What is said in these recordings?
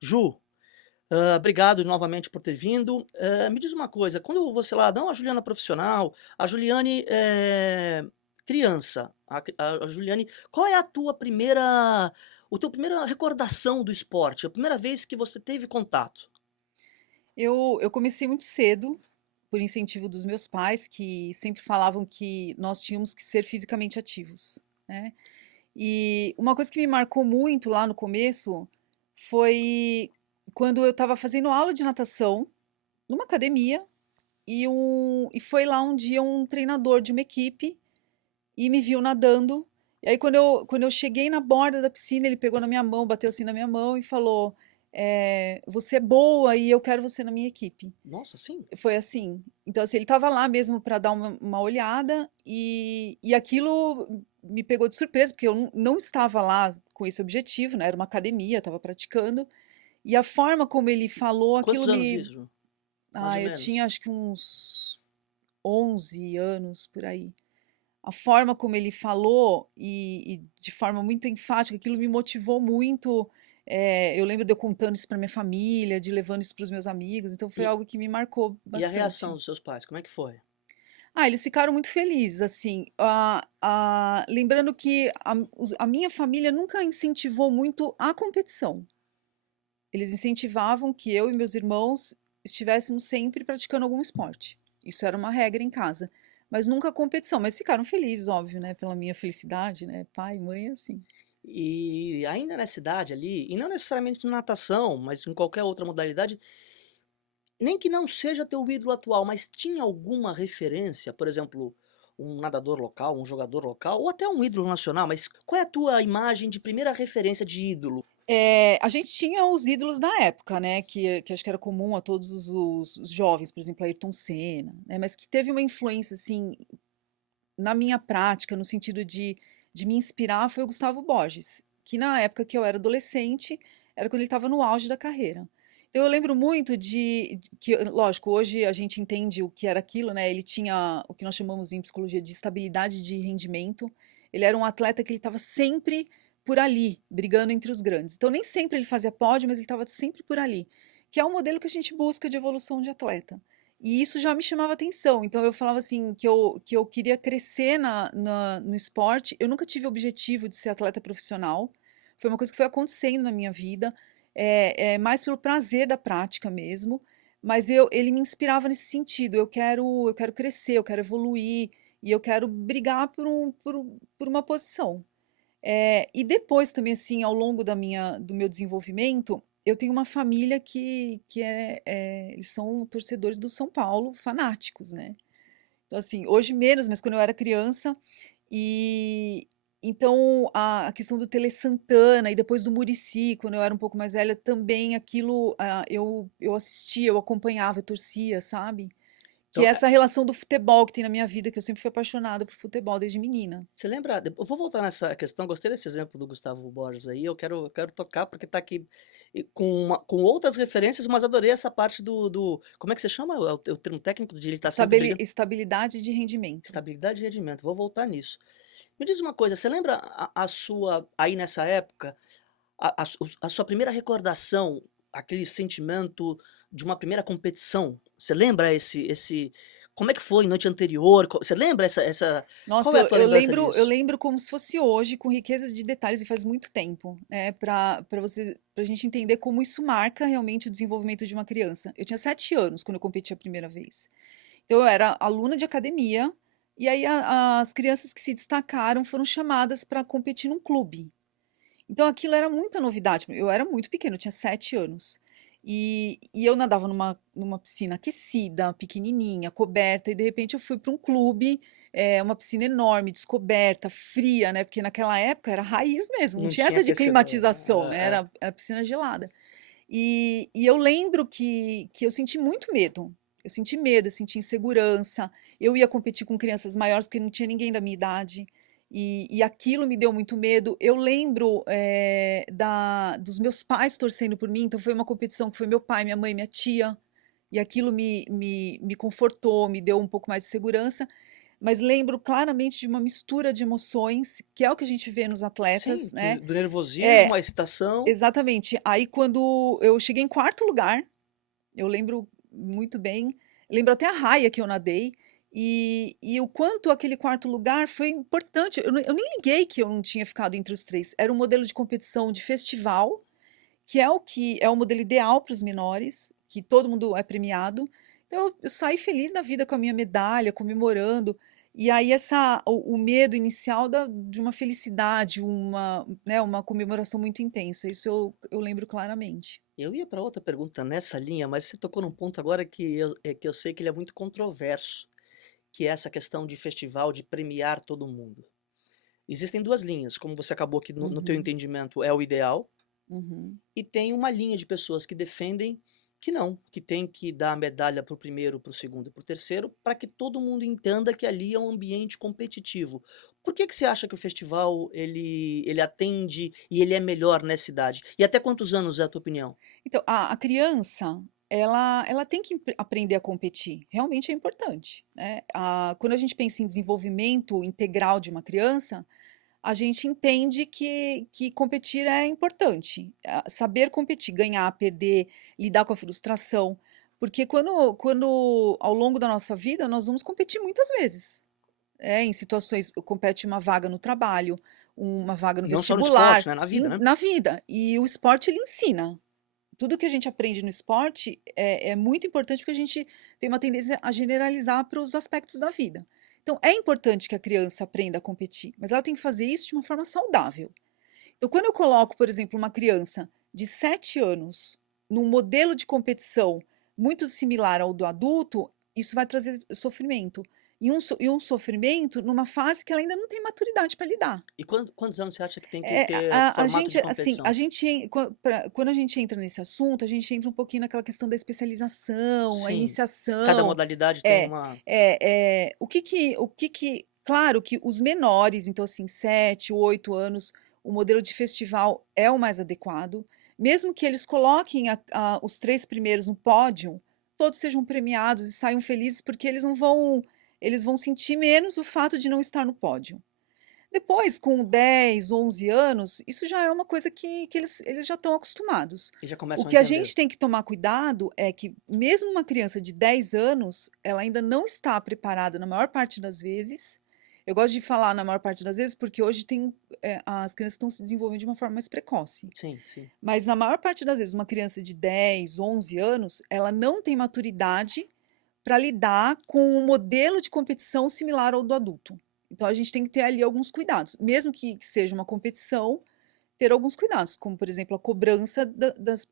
Ju, obrigado novamente por ter vindo. Me diz uma coisa, quando você lá, não a Juliana profissional, a Juliane criança, a Juliane, qual é a tua primeira recordação do esporte, a primeira vez que você teve contato? Eu comecei muito cedo, por incentivo dos meus pais, que sempre falavam que nós tínhamos que ser fisicamente ativos, né? E uma coisa que me marcou muito lá no começo foi quando eu estava fazendo aula de natação numa academia e foi lá um dia um treinador de uma equipe e me viu nadando. E aí, quando eu cheguei na borda da piscina, ele pegou na minha mão, bateu assim na minha mão e falou: Você é boa e eu quero você na minha equipe. Nossa, sim. Foi assim. Então, assim, ele estava lá mesmo para dar uma olhada e aquilo me pegou de surpresa, porque eu não estava lá com esse objetivo, né? Era uma academia, estava praticando. E a forma como ele falou, aquilo Quantos anos me. isso, Ju? Mais Ah, ou eu tinha menos. acho que uns 11 anos por aí. A forma como ele falou e de forma muito enfática, aquilo me motivou muito. Eu lembro de eu contando isso para minha família, de levando isso para os meus amigos, então foi E, algo que me marcou e a reação bastante. dos seus pais, como é que foi? Ah, eles ficaram muito felizes, assim. Lembrando que a minha família nunca incentivou muito a competição. Eles incentivavam que eu e meus irmãos estivéssemos sempre praticando algum esporte. Isso era uma regra em casa. Mas nunca a competição. Mas ficaram felizes, óbvio, né? Pela minha felicidade, né? Pai, mãe, assim. E ainda nessa idade ali, e não necessariamente na natação, mas em qualquer outra modalidade, nem que não seja teu ídolo atual, mas tinha alguma referência, por exemplo, um nadador local, um jogador local, ou até um ídolo nacional, mas qual é a tua imagem de primeira referência de ídolo? A gente tinha os ídolos da época, né? Que acho que era comum a todos os jovens, por exemplo, Ayrton Senna, né? Mas que teve uma influência, assim, na minha prática, no sentido de me inspirar, foi o Gustavo Borges, que na época que eu era adolescente, era quando ele estava no auge da carreira. Eu lembro muito que, lógico, hoje a gente entende o que era aquilo, né? Ele tinha o que nós chamamos em psicologia de estabilidade de rendimento. Ele era um atleta que ele estava sempre por ali, brigando entre os grandes. Então, nem sempre ele fazia pódio, mas ele estava sempre por ali, que é o modelo que a gente busca de evolução de atleta. E isso já me chamava atenção. Então eu falava assim que eu queria crescer no esporte. Eu nunca tive objetivo de ser atleta profissional. Foi uma coisa que foi acontecendo na minha vida, mais pelo prazer da prática mesmo. Mas ele me inspirava nesse sentido. Eu quero crescer, eu quero evoluir e eu quero brigar por uma posição. E depois também, assim, ao longo do meu desenvolvimento, eu tenho uma família eles são torcedores do São Paulo, fanáticos, né? Então, assim, hoje menos, mas quando eu era criança, e então a questão do Tele Santana e depois do Muricy, quando eu era um pouco mais velha, também aquilo eu assistia, eu acompanhava, eu torcia, sabe? Que é Então, essa relação do futebol que tem na minha vida, que eu sempre fui apaixonada por futebol desde menina. você lembra? Eu vou voltar nessa questão. Gostei desse exemplo do Gustavo Borges aí. Eu quero tocar porque está aqui com outras referências, mas adorei essa parte como é que você chama o termo técnico de ele estar sempre brigando? Estabilidade de rendimento. Estabilidade e rendimento. Vou voltar nisso. Me diz uma coisa, você lembra a sua, aí nessa época, a sua primeira recordação, aquele sentimento de uma primeira competição? Você lembra como é que foi noite anterior? Você lembra qual Nossa, é a eu, tua eu lembrança lembro, eu disso? lembro como se fosse hoje, com riquezas de detalhes, e faz muito tempo, né? Pra gente entender como isso marca realmente o desenvolvimento de uma criança. Eu tinha 7 anos quando eu competi a primeira vez. Então, eu era aluna de academia, e aí as crianças que se destacaram foram chamadas para competir num clube. Então aquilo era muita novidade. Eu era muito pequena, eu tinha 7 anos. E eu nadava numa piscina aquecida, pequenininha, coberta, e de repente eu fui para um clube, uma piscina enorme, descoberta, fria, né? Porque naquela época era raiz mesmo, não Não tinha tinha essa de aquecedor. climatização, né? Era piscina gelada. E eu lembro que eu senti muito medo. Eu senti medo, eu senti insegurança. Eu ia competir com crianças maiores porque não tinha ninguém da minha idade. E aquilo me deu muito medo. Eu lembro dos meus pais torcendo por mim. Então foi uma competição que foi meu pai, minha mãe, minha tia. E aquilo me confortou, me deu um pouco mais de segurança. mas lembro claramente de uma mistura de emoções, que é o que a gente vê nos Sim, atletas, né? do nervosismo, É, a excitação. exatamente. Aí quando eu cheguei em quarto lugar, eu lembro muito bem, lembro até a raia que eu nadei, e o quanto aquele quarto lugar foi importante. Eu nem liguei que eu não tinha ficado entre os três. Era um modelo de competição de festival, que é o modelo ideal para os menores, que todo mundo é premiado. Então eu saí feliz da vida com a minha medalha, comemorando. E aí o medo inicial de uma felicidade, né, uma comemoração muito intensa. Isso eu lembro claramente. Eu ia para outra pergunta nessa linha, mas você tocou num ponto agora que eu sei que ele é muito controverso, que é essa questão de festival, de premiar todo mundo. Existem duas linhas, como você acabou que no teu Uhum, entendimento é o ideal, uhum. e tem uma linha de pessoas que defendem que não, que tem que dar a medalha para o primeiro, para o segundo e para o terceiro, para que todo mundo entenda que ali é um ambiente competitivo. Por que você acha que o festival ele atende e ele é melhor nessa idade? E até quantos anos é a tua opinião? Então, a criança, ela tem que aprender a competir. Realmente é importante, né? Quando a gente pensa em desenvolvimento integral de uma criança, a gente entende que competir é importante. Saber competir, ganhar, perder, lidar com a frustração. Porque quando ao longo da nossa vida, nós vamos competir muitas vezes. Em situações, compete uma vaga no trabalho, uma vaga no Não só no vestibular, esporte, né, na vida, né? na vida. E o esporte, ele ensina. Tudo que a gente aprende no esporte é muito importante porque a gente tem uma tendência a generalizar para os aspectos da vida. Então, é importante que a criança aprenda a competir, mas ela tem que fazer isso de uma forma saudável. Então, quando eu coloco, por exemplo, uma criança de 7 anos num modelo de competição muito similar ao do adulto, isso vai trazer sofrimento. E um sofrimento numa fase que ela ainda não tem maturidade para lidar. E quantos anos você acha que tem que ter A formato gente, de assim, competição? quando a gente entra nesse assunto, a gente entra um pouquinho naquela questão da especialização, a Sim, cada iniciação. modalidade tem É, uma. claro que os menores, então assim, 7, 8 anos, o modelo de festival é o mais adequado, mesmo que eles coloquem os três primeiros no pódio, todos sejam premiados e saiam felizes, porque eles vão sentir menos o fato de não estar no pódio. Depois, com 10, 11 anos, isso já é uma coisa que eles já estão acostumados. E já O começam a que a entender. gente tem que tomar cuidado é que, mesmo uma criança de 10 anos, ela ainda não está preparada na maior parte das vezes. Eu gosto de falar na maior parte das vezes porque hoje as crianças estão se desenvolvendo de uma forma mais precoce. Sim, sim. Mas na maior parte das vezes, uma criança de 10, 11 anos, ela não tem maturidade para lidar com um modelo de competição similar ao do adulto. Então a gente tem que ter ali alguns cuidados, mesmo que seja uma competição, ter alguns cuidados, como por exemplo a cobrança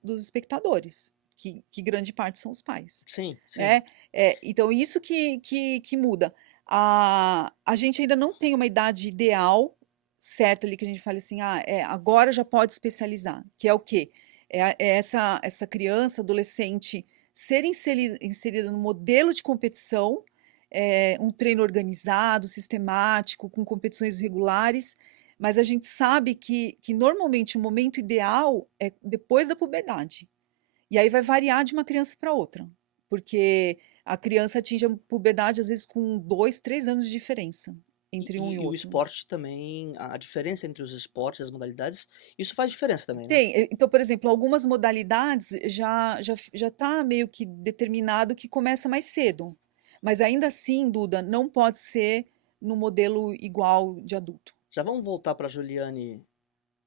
dos espectadores, que grande parte são os pais, Sim, sim. né? Então isso que muda. A gente ainda não tem uma idade ideal certa ali que a gente fale assim, agora já pode especializar, que é o quê? Essa criança, adolescente ser inserida no modelo de competição, um treino organizado, sistemático, com competições regulares, mas a gente sabe que normalmente o momento ideal é depois da puberdade. E aí vai variar de uma criança para outra, porque a criança atinge a puberdade às vezes com 2, 3 anos de diferença E, entre um e e o outro. esporte também, a diferença entre os esportes, as modalidades, isso faz diferença também, né? Então, por exemplo, algumas modalidades já está meio que determinado que começa mais cedo, mas ainda assim, Duda, não pode ser no modelo igual de adulto. Já vamos voltar para a Juliane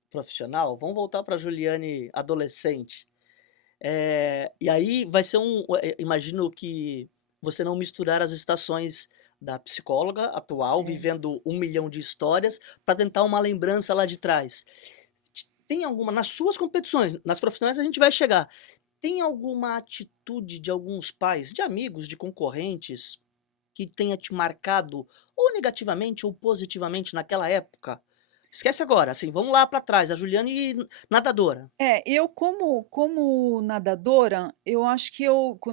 profissional? Vamos voltar para a Juliane adolescente. E aí vai ser imagino que você não misturar as estações da psicóloga atual, É. vivendo 1 milhão de histórias, para tentar uma lembrança lá de trás. Tem alguma, nas suas competições, nas profissionais a gente vai chegar, tem alguma atitude de alguns pais, de amigos, de concorrentes, que tenha te marcado, ou negativamente ou positivamente naquela época? Esquece agora, assim, vamos lá para trás, a Juliane nadadora. Eu como nadadora, eu acho que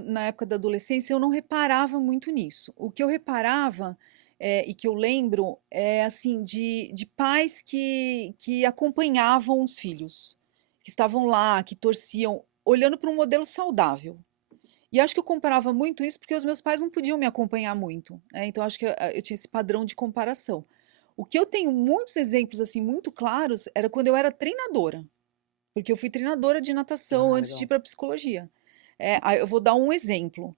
na época da adolescência, eu não reparava muito nisso. O que eu reparava, e que eu lembro, é assim, de pais que acompanhavam os filhos, que estavam lá, que torciam, olhando para um modelo saudável. E acho que eu comparava muito isso porque os meus pais não podiam me acompanhar muito, né, então acho que eu tinha esse padrão de comparação. O que eu tenho muitos exemplos, assim, muito claros, era quando eu era treinadora, porque eu fui treinadora de natação Ah, antes de ir legal. pra psicologia. Aí eu vou dar um exemplo.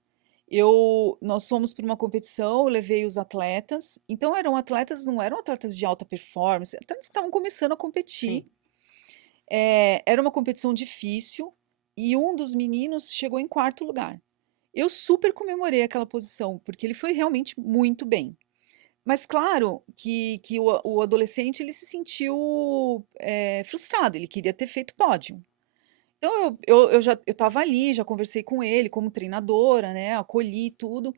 Nós fomos para uma competição, eu levei os atletas, então eram atletas, não eram atletas de alta performance, atletas que estavam começando a competir. Sim. Era uma competição difícil e um dos meninos chegou em quarto lugar. Eu super comemorei aquela posição, porque ele foi realmente muito bem. Mas claro que o adolescente ele se sentiu frustrado, ele queria ter feito pódio. Então eu estava ali, já conversei com ele como treinadora, né? Acolhi tudo.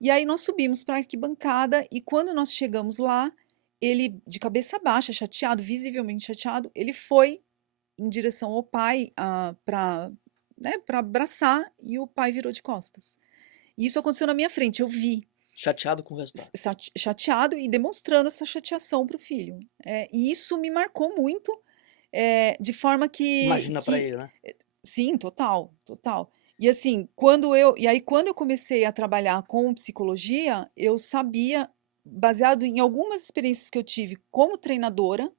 E aí nós subimos para a arquibancada e quando nós chegamos lá, ele de cabeça baixa, chateado, visivelmente chateado, ele foi em direção ao pai para, né, para abraçar e o pai virou de costas. E isso aconteceu na minha frente, eu vi Chateado com o resultado. chateado e demonstrando essa chateação para o filho. E isso me marcou muito, de forma Imagina pra ele, né? sim, total, total. E assim, quando eu comecei a trabalhar com psicologia, eu sabia, baseado em algumas experiências que eu tive como treinadora,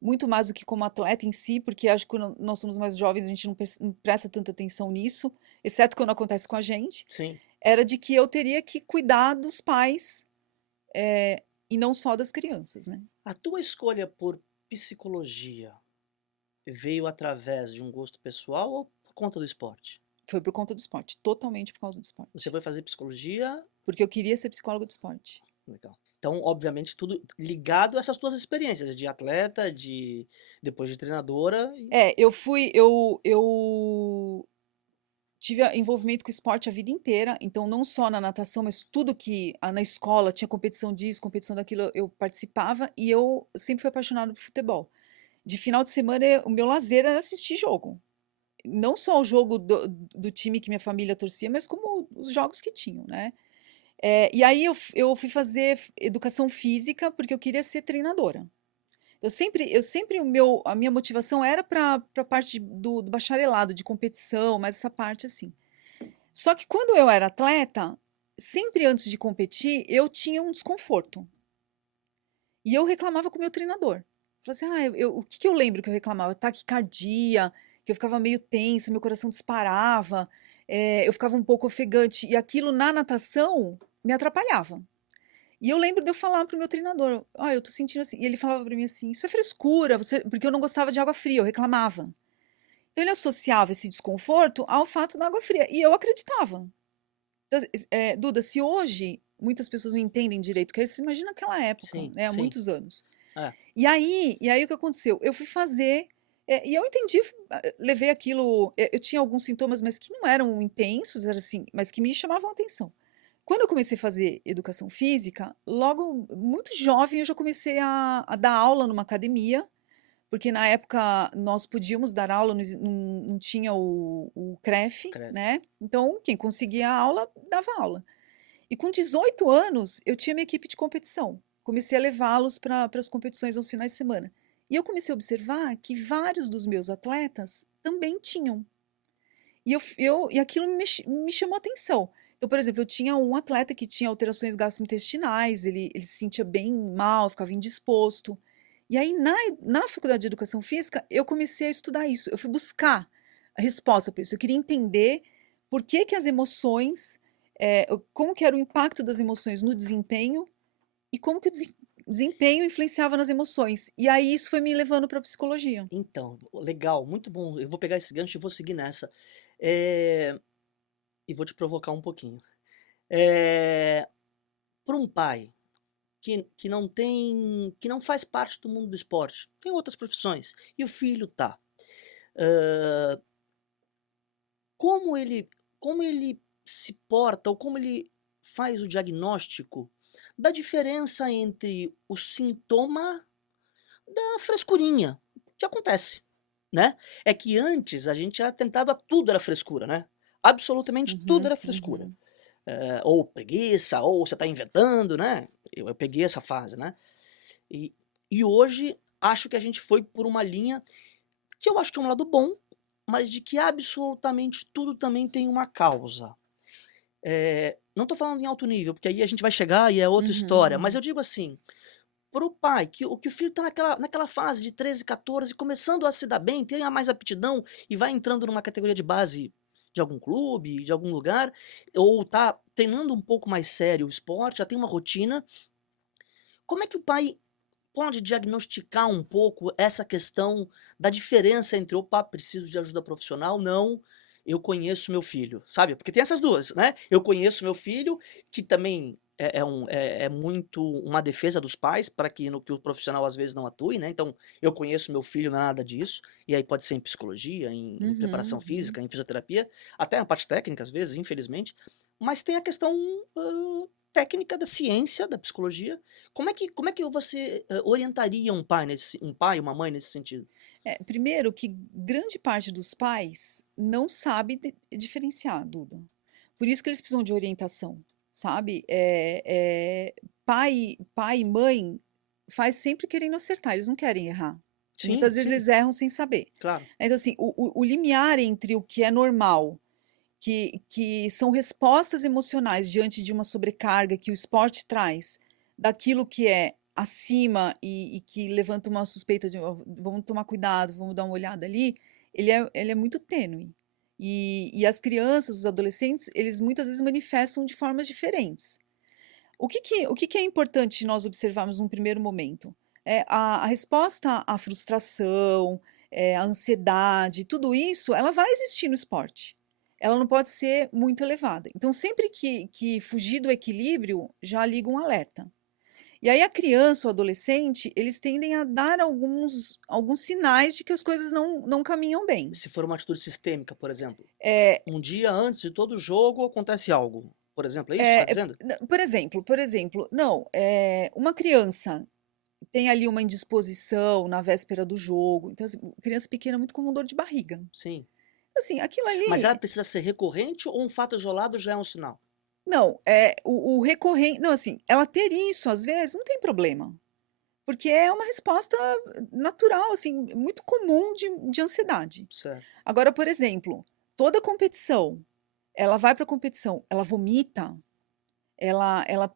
muito mais do que como atleta em si, porque acho que quando nós somos mais jovens, a gente não presta tanta atenção nisso, exceto quando acontece com a gente, Sim. era de que eu teria que cuidar dos pais, e não só das crianças, né. A tua escolha por psicologia veio através de um gosto pessoal ou por conta do esporte? Foi por conta do esporte, totalmente por causa do esporte. Você foi fazer psicologia. Porque eu queria ser psicóloga do esporte. Legal. Então, obviamente, tudo ligado a essas tuas experiências de atleta, de depois de treinadora e Eu tive envolvimento com esporte a vida inteira, então não só na natação, mas tudo que na escola tinha competição disso, competição daquilo, eu participava e eu sempre fui apaixonada por futebol. De final de semana, o meu lazer era assistir jogo. Não só o jogo do time que minha família torcia, mas como os jogos que tinham, né? E aí eu fui fazer educação física porque eu queria ser treinadora. Eu sempre a minha motivação era para a parte do bacharelado, de competição, mas essa parte assim. Só que quando eu era atleta, sempre antes de competir, eu tinha um desconforto. E eu reclamava com o meu treinador. Falei assim, o que que eu lembro que eu reclamava? Taquicardia, que eu ficava meio tensa, meu coração disparava, eu ficava um pouco ofegante. E aquilo na natação me atrapalhava. E eu lembro de eu falar para o meu treinador: "Olha, eu tô sentindo assim", e ele falava para mim assim: "Isso é frescura, você", porque eu não gostava de água fria, eu reclamava. Então ele associava esse desconforto ao fato da água fria, e eu acreditava. Então, Duda, se hoje muitas pessoas não entendem direito o que é isso, você imagina aquela época, sim, né, há sim. muitos anos. É. E aí o que aconteceu? Eu fui fazer, e eu entendi, levei aquilo, eu tinha alguns sintomas, mas que não eram intensos, era assim, mas que me chamavam a atenção. Quando eu comecei a fazer educação física, logo muito jovem eu já comecei a dar aula numa academia, porque na época nós podíamos dar aula, não tinha o CREF, Crefe. né? Então quem conseguia a aula, dava aula. E com 18 anos, eu tinha minha equipe de competição. Comecei a levá-los para as competições aos finais de semana. E eu comecei a observar que vários dos meus atletas também tinham. E aquilo me chamou a atenção. Então, por exemplo, eu tinha um atleta que tinha alterações gastrointestinais, ele se sentia bem mal, ficava indisposto. E aí, na faculdade de educação física, eu comecei a estudar isso. Eu fui buscar a resposta para isso. Eu queria entender por que que as emoções, como que era o impacto das emoções no desempenho e como que o desempenho influenciava nas emoções. E aí isso foi me levando para a psicologia. Então, legal, muito bom. Eu vou pegar esse gancho e vou seguir nessa. Eh, e vou te provocar um pouquinho. Para um pai que não tem, que não faz parte do mundo do esporte, tem outras profissões, e o filho tá. hã, como ele se porta ou como ele faz o diagnóstico da diferença entre o sintoma da frescurinha, que acontece, né. É que antes a gente era tentado a tudo era frescura, né. Absolutamente tudo Uhum, era frescura. uhum. Ou preguiça, ou você está inventando, né. Eu peguei essa fase, né. E e hoje acho que a gente foi por uma linha que eu acho que é um lado bom, mas de que absolutamente tudo também tem uma causa. não tô falando em alto nível, porque aí a gente vai chegar e é outra Uhum, história, mas uhum. eu digo assim, para o pai que o filho tá naquela fase de 13, 14, começando a se dar bem, tenha mais aptidão e vai entrando numa categoria de base de algum clube, de algum lugar, ou tá treinando um pouco mais sério o esporte, já tem uma rotina, como é que o pai pode diagnosticar um pouco essa questão da diferença entre: "Opa, preciso de ajuda profissional", "Não, eu conheço meu filho", sabe, porque tem essas 2, né, eu conheço meu filho, que também é muito uma defesa dos pais para que o profissional às vezes não atue, né, então, eu conheço meu filho, não é nada disso, e aí pode ser em psicologia, em Uhum, preparação uhum. física, em fisioterapia, até na parte técnica às vezes, infelizmente, mas tem a questão, técnica da ciência, da psicologia, como é que você, orientaria um pai, uma mãe nesse sentido? Primeiro que grande parte dos pais não sabe diferenciar, Duda. Por isso que eles precisam de orientação, sabe? Pai e mãe faz sempre querendo acertar, eles não querem errar. E Sim, muitas vezes sim, eles erram sem saber. claro. Então, assim, o limiar entre o que é normal, que são respostas emocionais diante de uma sobrecarga que o esporte traz, daquilo que é acima e que levanta uma suspeita de: "Ó, vamos tomar cuidado, vamos dar uma olhada ali", ele é muito tênue. E as crianças, os adolescentes, eles muitas vezes manifestam de formas diferentes. O que é importante nós observarmos num primeiro momento? A resposta à frustração, à ansiedade, tudo isso, ela vai existir no esporte. Ela não pode ser muito elevada. Então, sempre que fugir do equilíbrio, já liga um alerta. E aí a criança ou adolescente, eles tendem a dar alguns sinais de que as coisas não caminham bem. Se for uma atitude sistêmica, por exemplo, É, um dia antes de todo jogo acontece algo, por exemplo, é isso que você está é, é, dizendo? por exemplo, não, uma criança tem ali uma indisposição na véspera do jogo, então, assim, criança pequena é muito com dor de barriga. Sim. Assim, aquilo Mas ela ali precisa ser recorrente ou um fato isolado já é um sinal? não, o recorrente não, assim, ela ter isso, às vezes, não tem problema, porque é uma resposta natural, assim, muito comum de ansiedade. Certo. Agora, por exemplo, toda competição, ela vai para a competição, ela vomita,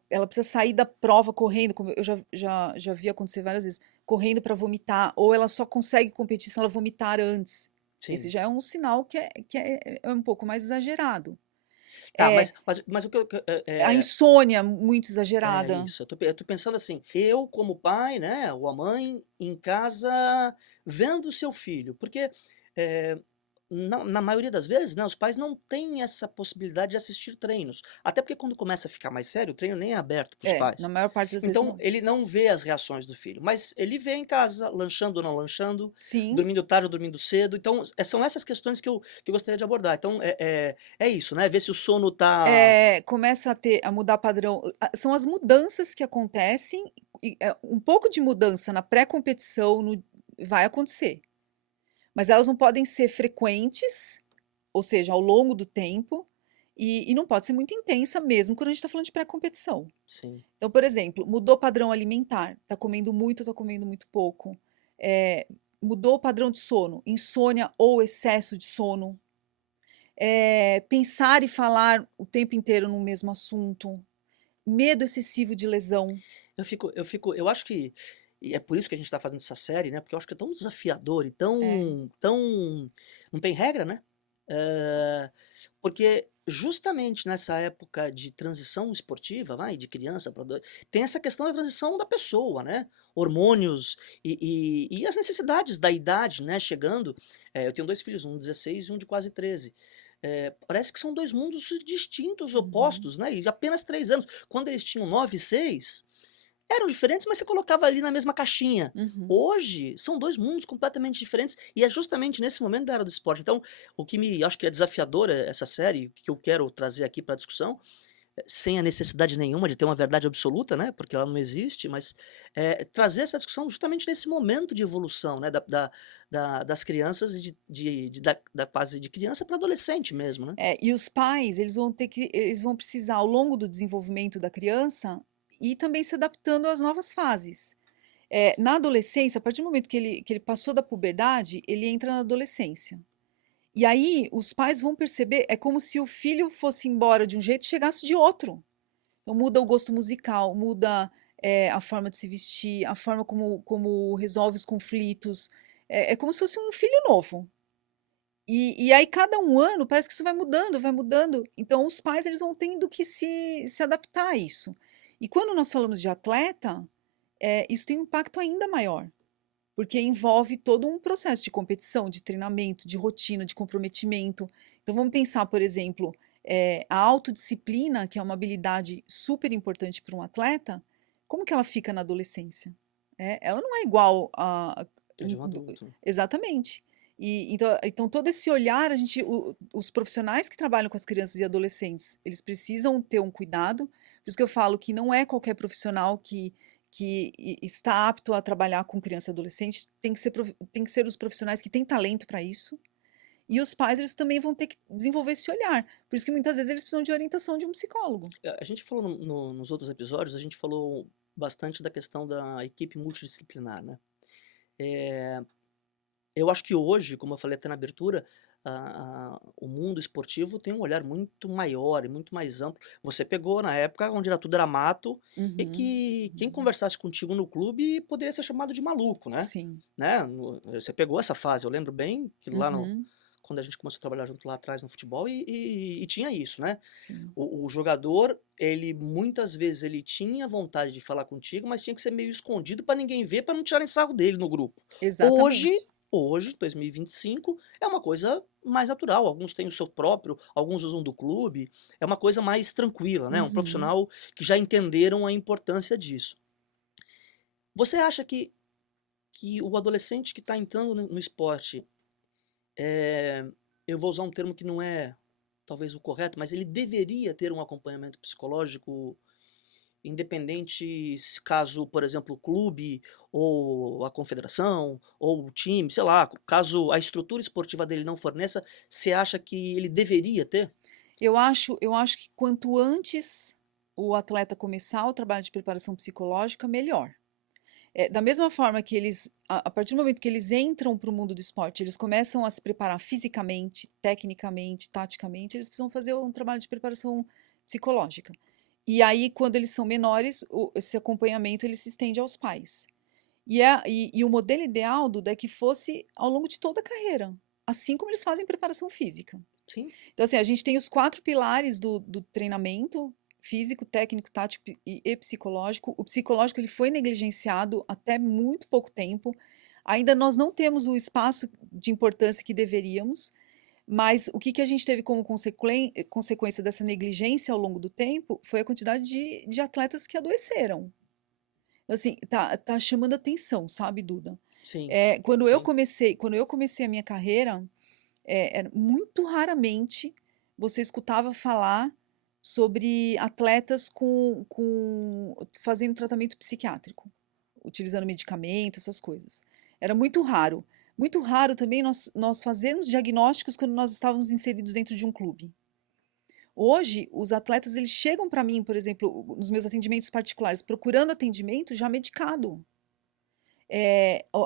ela precisa sair da prova correndo, como eu já vi acontecer várias vezes, correndo para vomitar, ou ela só consegue competir se ela vomitar antes. Esse Sim. já é um sinal que é um pouco mais exagerado. Tá, É, mas o que eu a insônia muito exagerada. isso, eu tô pensando assim, eu como pai, né, ou a mãe em casa vendo o seu filho, porque, eh, na maioria das vezes, né, os pais não têm essa possibilidade de assistir treinos, até porque quando começa a ficar mais sério, o treino nem é aberto para os Na pais. maior parte das vezes Então não. ele não vê as reações do filho, mas ele vê em casa, lanchando ou não lanchando, Sim, dormindo tarde ou dormindo cedo, então são essas questões que eu gostaria de abordar. Então é isso, né, ver se o sono tá começa a mudar padrão. São as mudanças que acontecem, um pouco de mudança na pré-competição vai acontecer. Mas elas não podem ser frequentes, ou seja, ao longo do tempo, e não pode ser muito intensa mesmo quando a gente está falando de pré-competição. sim. Então, por exemplo, mudou o padrão alimentar, está comendo muito pouco, mudou o padrão de sono, insônia ou excesso de sono, pensar e falar o tempo inteiro no mesmo assunto, medo excessivo de lesão. Eu acho que e é por isso que a gente está fazendo essa série, né, porque eu acho que é tão desafiador e É, tão não tem regra, né, eh, porque justamente nessa época de transição esportiva, vai, de criança para tem essa questão da transição da pessoa, né, hormônios e as necessidades da idade, né, chegando. Eu tenho 2 filhos, um de 16 e um de quase 13. Parece que são 2 mundos distintos, uhum, opostos, né, e apenas 3 anos. Quando eles tinham 9 e 6 eram diferentes, mas você colocava ali na mesma caixinha. uhum. Hoje, são 2 mundos completamente diferentes, e é justamente nesse momento da era do esporte. Então, o que me acho que é desafiador, essa série, que eu quero trazer aqui para discussão, sem a necessidade nenhuma de ter uma verdade absoluta, né, porque ela não existe, mas, trazer essa discussão justamente nesse momento de evolução, né, das crianças e da fase de criança para adolescente mesmo, né. E os pais, eles vão precisar, ao longo do desenvolvimento da criança, e também se adaptando às novas fases. Na adolescência, a partir do momento que ele passou da puberdade, ele entra na adolescência. E aí os pais vão perceber, é como se o filho fosse embora de um jeito e chegasse de outro. Então muda o gosto musical, muda a forma de se vestir, a forma como resolve os conflitos. É como se fosse um filho novo. E aí cada um ano parece que isso vai mudando, vai mudando. Então os pais eles vão tendo que se adaptar a isso. E quando nós falamos de atleta, isso tem um impacto ainda maior, porque envolve todo um processo de competição, de treinamento, de rotina, de comprometimento. Então vamos pensar, por exemplo, a autodisciplina, que é uma habilidade super importante para um atleta, como que ela fica na adolescência? Ela não é igual a... É de um adulto. Exatamente. Então todo esse olhar, os profissionais que trabalham com as crianças e adolescentes, eles precisam ter um cuidado. Por isso que eu falo que não é qualquer profissional que está apto a trabalhar com criança e adolescente, tem que ser os profissionais que têm talento para isso. E os pais, eles também vão ter que desenvolver esse olhar. Por isso que muitas vezes eles precisam de orientação de um psicólogo. A gente falou nos outros episódios, a gente falou bastante da questão da equipe multidisciplinar, né? Eu acho que hoje, como eu falei até na abertura, o mundo esportivo tem um olhar muito maior e muito mais amplo. Você pegou na época onde tudo era mato e que quem conversasse contigo no clube poderia ser chamado de maluco, né? Sim. Você pegou essa fase, eu lembro bem que lá Uhum. quando a gente começou a trabalhar junto lá atrás no futebol e tinha isso, né? Sim. O jogador, ele muitas vezes ele tinha vontade de falar contigo, mas tinha que ser meio escondido para ninguém ver, para não tirarem sarro dele no grupo. Exatamente. Hoje, 2025, é uma coisa mais natural. Alguns têm o seu próprio, alguns usam do clube. É uma coisa mais tranquila, né? Um Uhum. profissional que já entenderam a importância disso. Você acha que o adolescente que está entrando no esporte, eu vou usar um termo que não é talvez o correto, mas ele deveria ter um acompanhamento psicológico independente caso, por exemplo, o clube ou a confederação ou o time, sei lá, caso a estrutura esportiva dele não forneça, você acha que ele deveria ter? Eu acho que quanto antes o atleta começar o trabalho de preparação psicológica, melhor. Da mesma forma que a partir do momento que eles entram para o mundo do esporte, eles começam a se preparar fisicamente, tecnicamente, taticamente, eles precisam fazer um trabalho de preparação psicológica. E aí, quando eles são menores, esse acompanhamento ele se estende aos pais. E o modelo ideal, Duda, é que fosse ao longo de toda a carreira, assim como eles fazem preparação física. Sim. Então, assim, a gente tem os 4 pilares do treinamento: físico, técnico, tático e psicológico. O psicológico ele foi negligenciado até muito pouco tempo. Ainda nós não temos o espaço de importância que deveríamos, mas o que a gente teve como consequência dessa negligência ao longo do tempo foi a quantidade de atletas que adoeceram. Então, assim, tá chamando atenção, sabe, Duda? Sim, sim. Quando eu comecei a minha carreira, muito raramente você escutava falar sobre atletas fazendo tratamento psiquiátrico, utilizando medicamento, essas coisas. Era muito raro. Muito raro também nós fazermos diagnósticos quando nós estávamos inseridos dentro de um clube. Hoje, os atletas eles chegam para mim, por exemplo, nos meus atendimentos particulares, procurando atendimento já medicado.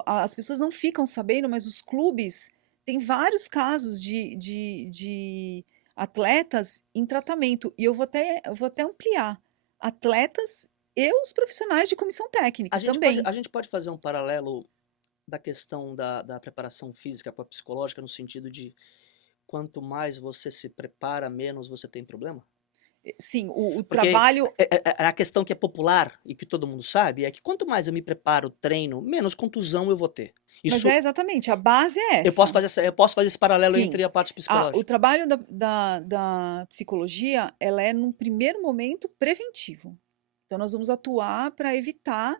As pessoas não ficam sabendo, mas os clubes têm vários casos de atletas em tratamento. E eu vou até ampliar. Atletas e os profissionais de comissão técnica também. A gente pode fazer um paralelo da questão da preparação física para a psicológica no sentido de quanto mais você se prepara, menos você tem problema? Sim, o Porque trabalho. a questão que é popular e que todo mundo sabe é que quanto mais eu me preparo, treino, menos contusão eu vou ter. Mas Isso exatamente, a base é essa. eu posso fazer esse paralelo Sim. entre a parte O psicológica. trabalho da psicologia, ela é, num primeiro momento, preventivo. Então, nós vamos atuar para evitar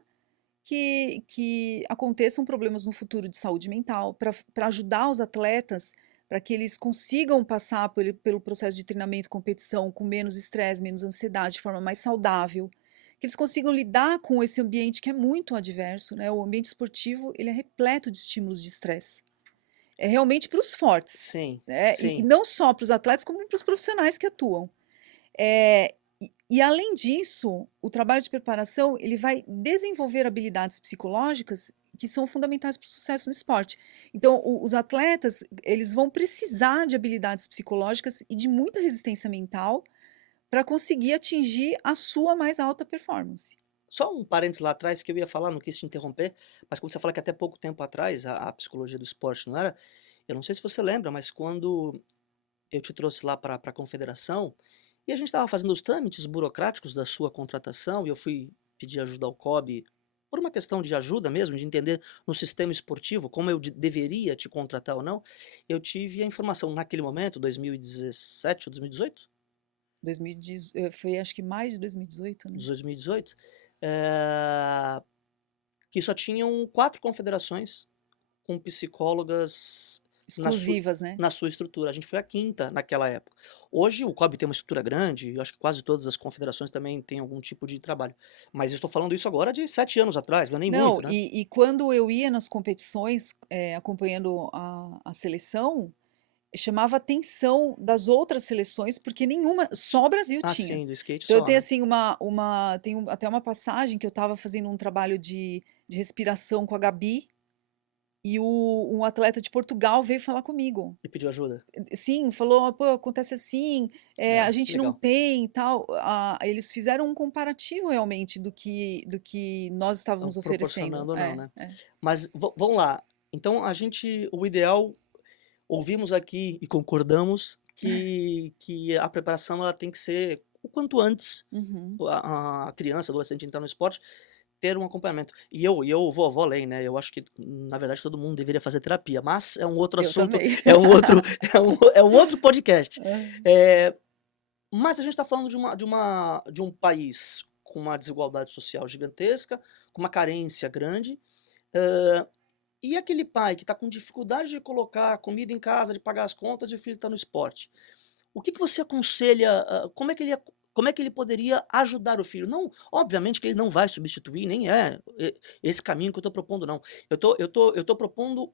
que aconteçam problemas no futuro de saúde mental, para ajudar os atletas, para que eles consigam passar pelo processo de treinamento e competição com menos estresse, menos ansiedade, de forma mais saudável, que eles consigam lidar com esse ambiente que é muito adverso, né? O ambiente esportivo, ele é repleto de estímulos de estresse. É realmente para os fortes, Sim, né? E sim. não só para os atletas, como para os profissionais que atuam. E além disso, o trabalho de preparação ele vai desenvolver habilidades psicológicas que são fundamentais para o sucesso no esporte. Então, os atletas, eles vão precisar de habilidades psicológicas e de muita resistência mental para conseguir atingir a sua mais alta performance. Só um parênteses lá atrás que eu ia falar, não quis te interromper, mas quando você fala que até pouco tempo atrás a psicologia do esporte não era, eu não sei se você lembra, mas quando eu te trouxe lá para a confederação e a gente estava fazendo os trâmites burocráticos da sua contratação e eu fui pedir ajuda ao COB por uma questão de ajuda mesmo, de entender no sistema esportivo como eu deveria te contratar ou não, eu tive a informação naquele momento, 2017 ou 2018? 2010, foi acho que mais de 2018, né? De 2018, que só tinham 4 confederações com psicólogas Exclusivas, né? na sua estrutura. A gente foi a 5ª naquela época. Hoje o COB tem uma estrutura grande, eu acho que quase todas as confederações também têm algum tipo de trabalho. Mas eu estou falando isso agora de 7 anos atrás, não é nem Não, muito, né? e quando eu ia nas competições, acompanhando a seleção, chamava a atenção das outras seleções, porque nenhuma, só o Brasil Ah, tinha. sim, do skate Então eu só, tenho né? assim tenho até uma passagem que eu estava fazendo um trabalho de respiração com a Gabi e um atleta de Portugal veio falar comigo. E pediu ajuda. Sim, falou, pô, acontece assim, a Que gente não legal. tem e tal. Eles fizeram um comparativo realmente do que nós Então, estávamos oferecendo. proporcionando ou não, né? Mas vamos lá. Então o ideal, ouvimos aqui e concordamos que a preparação ela tem que ser o quanto antes Uhum. a criança, adolescente entrar no esporte, ter um acompanhamento. E eu vou além, né? Eu acho que, na verdade, todo mundo deveria fazer terapia, mas é um outro Eu assunto, também. é um outro, é um outro podcast. É. Mas a gente está falando de um país com uma desigualdade social gigantesca, com uma carência grande, eh, e aquele pai que está com dificuldade de colocar comida em casa, de pagar as contas, e o filho está no esporte. O que você aconselha, como é que ele poderia ajudar o filho? Não, obviamente que ele não vai substituir, nem é esse caminho que eu estou propondo, não. Eu tô propondo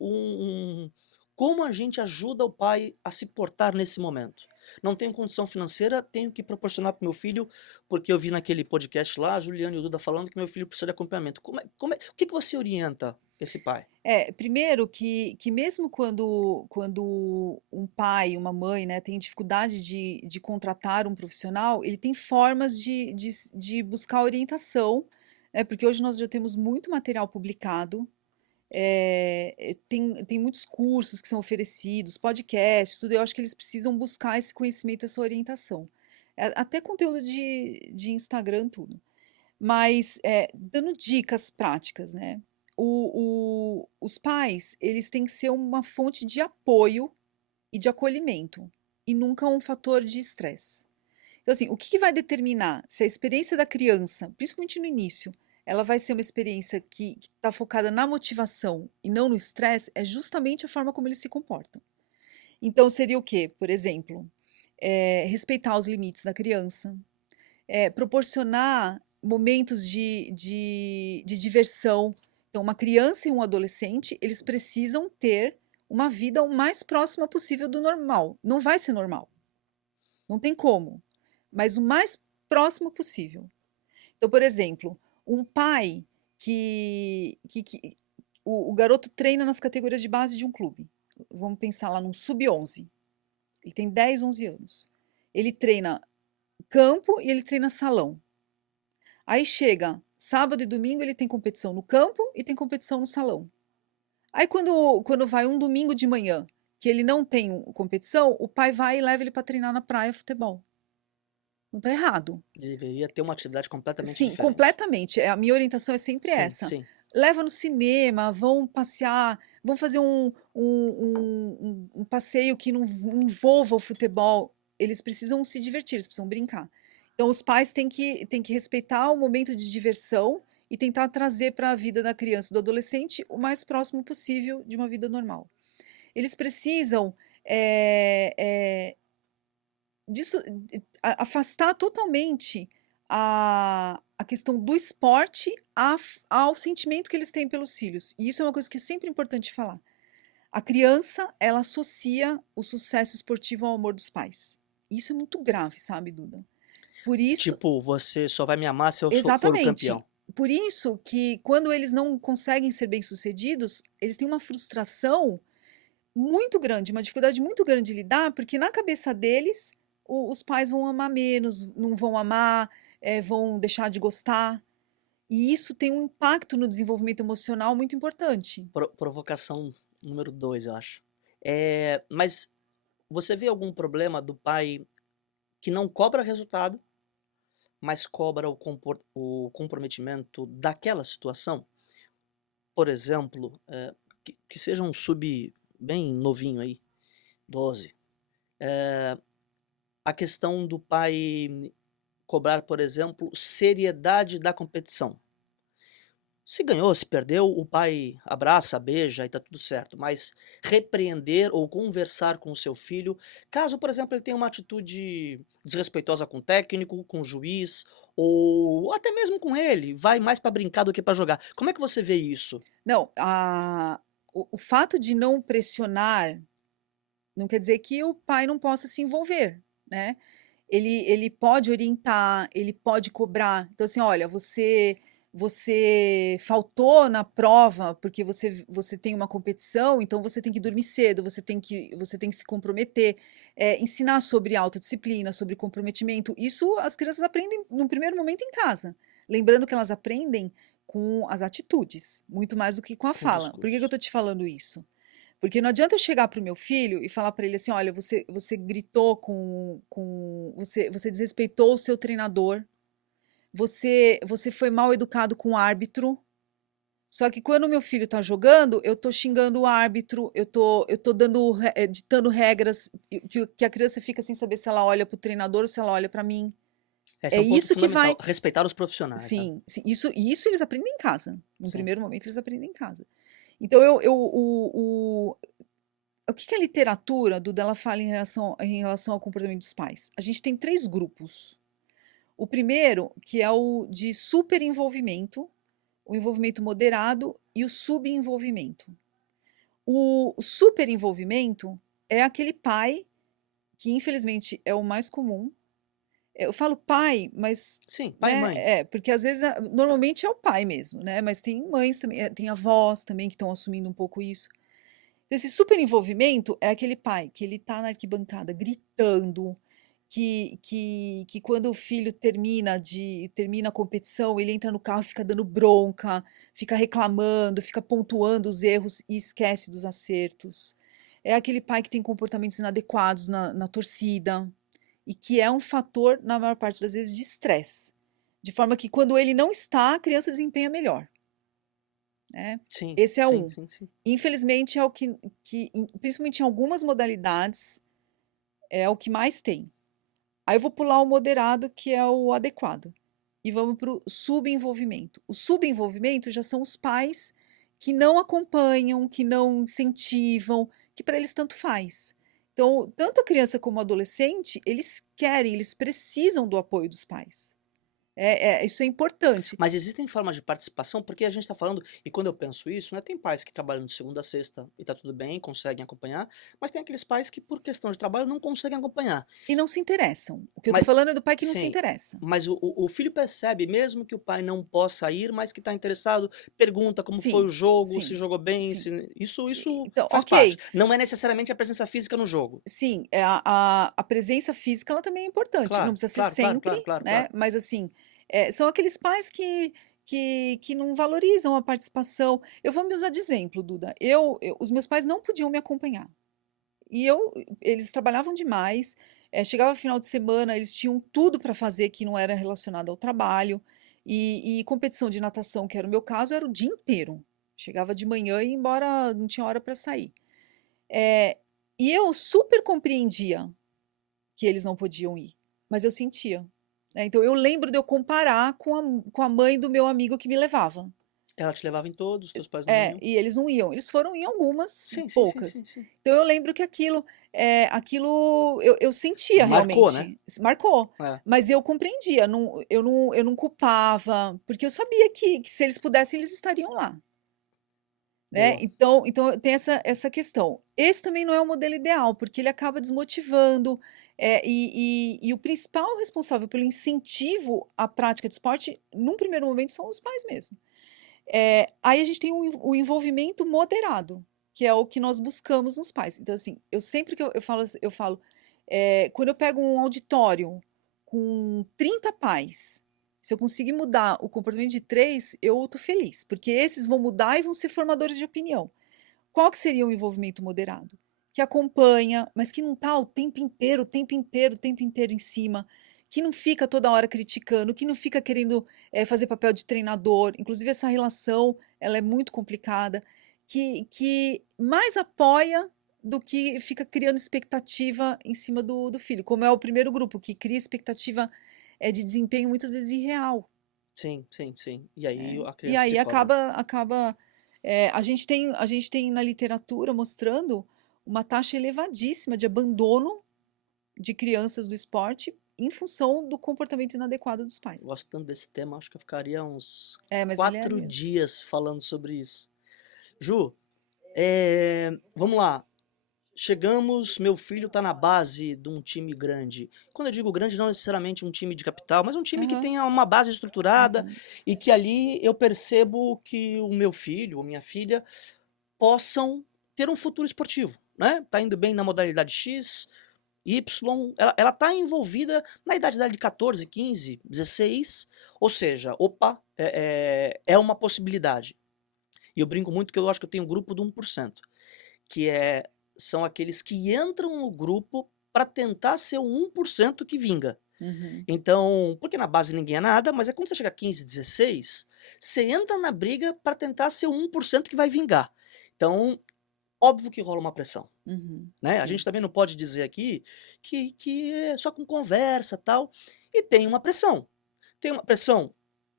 como a gente ajuda o pai a se portar nesse momento. Não tenho condição financeira, tenho que proporcionar para o meu filho, porque eu vi naquele podcast lá, a Juliana e o Duda falando que meu filho precisa de acompanhamento. O que você orienta esse pai? Primeiro que mesmo quando um pai, uma mãe, né, tem dificuldade de contratar um profissional, ele tem formas de buscar orientação, né, porque hoje nós já temos muito material publicado, tem muitos cursos que são oferecidos, podcasts, tudo. Eu acho que eles precisam buscar esse conhecimento, essa orientação. Até conteúdo de Instagram, tudo. Mas, dando dicas práticas, né? Os pais, eles têm que ser uma fonte de apoio e de acolhimento, e nunca um fator de estresse. Então, assim, o que que vai determinar se a experiência da criança, principalmente no início, ela vai ser uma experiência que está focada na motivação e não no estresse, é justamente a forma como eles se comportam. Então, seria o quê? Por exemplo, respeitar os limites da criança, proporcionar momentos de diversão. Então, uma criança e um adolescente, eles precisam ter uma vida o mais próxima possível do normal. Não vai ser normal, não tem como, mas o mais próximo possível. Então, por exemplo, um pai que o garoto treina nas categorias de base de um clube. Vamos pensar lá num sub-11. Ele tem 10, 11 anos. Ele treina campo e ele treina salão. Aí chega sábado e domingo, ele tem competição no campo e tem competição no salão. Aí quando vai um domingo de manhã, que ele não tem competição, o pai vai e leva ele para treinar na praia futebol. Não está errado. Deveria ter uma atividade completamente Sim, diferente. completamente. A minha orientação é sempre Sim, essa. sim. Leva no cinema, vão passear, vão fazer um passeio que não envolva o futebol. Eles precisam se divertir, eles precisam brincar. Então, os pais têm que respeitar o momento de diversão e tentar trazer para a vida da criança e do adolescente o mais próximo possível de uma vida normal. Eles precisam disso, afastar totalmente a questão do esporte ao sentimento que eles têm pelos filhos. E isso é uma coisa que é sempre importante falar. A criança, ela associa o sucesso esportivo ao amor dos pais. Isso é muito grave, sabe, Duda? Por isso, Tipo, você só vai me amar se eu for o exatamente. campeão. por isso que quando eles não conseguem ser bem-sucedidos, eles têm uma frustração muito grande, uma dificuldade muito grande de lidar, porque na cabeça deles, os pais vão amar menos, não vão amar, vão deixar de gostar. E isso tem um impacto no desenvolvimento emocional muito importante. Provocação número 2, eu acho. Mas você vê algum problema do pai que não cobra resultado, mas cobra o comprometimento daquela situação? Por exemplo, que seja um sub bem novinho aí, 12. A questão do pai cobrar, por exemplo, seriedade da competição. Se ganhou, se perdeu, o pai abraça, beija e tá tudo certo, mas repreender ou conversar com o seu filho, caso, por exemplo, ele tenha uma atitude desrespeitosa com o técnico, com o juiz, ou até mesmo com ele, vai mais para brincar do que para jogar. Como é que você vê isso? Não, o fato de não pressionar não quer dizer que o pai não possa se envolver, né? Ele pode orientar, ele pode cobrar. Então, assim, olha, você faltou na prova porque você tem uma competição, então você tem que dormir cedo, você tem que se comprometer, ensinar sobre autodisciplina, sobre comprometimento. Isso as crianças aprendem no primeiro momento em casa. Lembrando que elas aprendem com as atitudes, muito mais do que com a Com o fala. Por que eu discurso. estou te falando isso? Porque não adianta eu chegar para o meu filho e falar para ele assim: olha, você gritou você desrespeitou o seu treinador, você foi mal educado com o árbitro. Só que quando o meu filho está jogando, eu estou xingando o árbitro, eu tô ditando regras, que a criança fica sem saber se ela olha para o treinador ou se ela olha para mim. Esse É é um ponto isso que vai. fundamental, respeitar os profissionais, né? Sim, sim, isso eles aprendem em casa. No Sim. primeiro momento, eles aprendem em casa. Então, o que a literatura do Della fala em relação ao comportamento dos pais? A gente tem 3 grupos. O primeiro, que é o de superenvolvimento, o envolvimento moderado e o subenvolvimento. O superenvolvimento é aquele pai que, infelizmente, é o mais comum. Eu falo pai, mas, Sim, pai e né, mãe. porque às vezes, normalmente é o pai mesmo, né? Mas tem mães também, tem avós também que estão assumindo um pouco isso. Esse super envolvimento é aquele pai que ele tá na arquibancada gritando, que quando o filho termina a competição, ele entra no carro e fica dando bronca, fica reclamando, fica pontuando os erros e esquece dos acertos. É aquele pai que tem comportamentos inadequados na torcida e que é um fator, na maior parte das vezes, de estresse. De forma que quando ele não está, a criança desempenha melhor, né? Sim, Esse é sim, um. sim, sim. Infelizmente, é o principalmente em algumas modalidades, é o que mais tem. Aí eu vou pular o moderado, que é o adequado. E vamos para o subenvolvimento. O subenvolvimento já são os pais que não acompanham, que não incentivam, que para eles tanto faz. Então, tanto a criança como o adolescente, eles querem, eles precisam do apoio dos pais. Isso é importante. Mas existem formas de participação, porque a gente está falando, e quando eu penso isso, né, tem pais que trabalham de segunda a sexta e tá tudo bem, conseguem acompanhar, mas tem aqueles pais que, por questão de trabalho, não conseguem acompanhar. E não se interessam. O que eu estou Mas, falando é do pai que não se sim, interessa. mas o filho percebe, mesmo que o pai não possa ir, mas que está interessado, pergunta como foi Sim, o jogo, se sim, jogou bem, sim. isso Então, faz parte. ok. Não é necessariamente a presença física no jogo. Sim, a presença física ela também é importante. Não Claro, precisa ser claro, claro, sempre, claro, claro, né? claro. Mas assim, são aqueles pais que não valorizam a participação. Eu vou me usar de exemplo, Duda. Os meus pais não podiam me acompanhar. E eles trabalhavam demais. Chegava final de semana, eles tinham tudo para fazer que não era relacionado ao trabalho. E competição de natação, que era o meu caso, era o dia inteiro. Chegava de manhã e ia embora, não tinha hora para sair. Eh, e eu super compreendia que eles não podiam ir, mas eu sentia, né. Então eu lembro de eu comparar com a mãe do meu amigo que me levava. Ela te levava em todos, teus pais não iam? E eles não iam. Eles foram em algumas, Sim, sim, sim, poucas. sim, sim. Então eu lembro que aquilo eu sentia Marcou, né? realmente, marcou, É, mas eu compreendia, eu não culpava, porque eu sabia que se eles pudessem, eles estariam lá. Né, boa. então tem essa questão. Esse também não é o modelo ideal, porque ele acaba desmotivando, E o principal responsável pelo incentivo à prática de esporte, num primeiro momento, são os pais mesmo. Aí a gente tem o envolvimento moderado, que é o que nós buscamos nos pais. Então, assim, eu sempre que eu falo, quando eu pego um auditório com 30 pais, se eu conseguir mudar o comportamento de 3, eu tô feliz, porque esses vão mudar e vão ser formadores de opinião. Qual que seria o envolvimento moderado? Que acompanha, mas que não está o tempo inteiro, o tempo inteiro, o tempo inteiro em cima, que não fica toda hora criticando, que não fica querendo fazer papel de treinador. Inclusive, essa relação ela é muito complicada, que mais apoia do que fica criando expectativa em cima do filho, como é o primeiro grupo, que cria expectativa de desempenho muitas vezes irreal. Sim, sim, sim. E aí Né? a E criança se aí cobra. a gente tem na literatura mostrando uma taxa elevadíssima de abandono de crianças do esporte em função do comportamento inadequado dos pais. Gosto tanto desse tema, acho que eu ficaria uns Mas ele é 4 mesmo. dias falando sobre isso. Ju, vamos lá. Chegamos, meu filho está na base de um time grande. Quando eu digo grande, não necessariamente um time de capital, mas um time que Aham, tenha uma base estruturada uhum, e que ali eu percebo que o meu filho ou minha filha possam ter um futuro esportivo, né? Tá indo bem na modalidade X, Y, ela tá envolvida na idade dela de 14, 15, 16, ou seja, opa, é uma possibilidade. E eu brinco muito que eu acho que eu tenho um grupo do 1%, que são aqueles que entram no grupo para tentar ser o 1% que vinga. uhum, Então, porque na base ninguém é nada, mas é quando você chega a 15, 16, você entra na briga para tentar ser o 1% que vai vingar. Então, óbvio que rola uma pressão. uhum, Né? A gente sim. também não pode dizer aqui que é só com conversa tal. E tem uma pressão. Tem uma pressão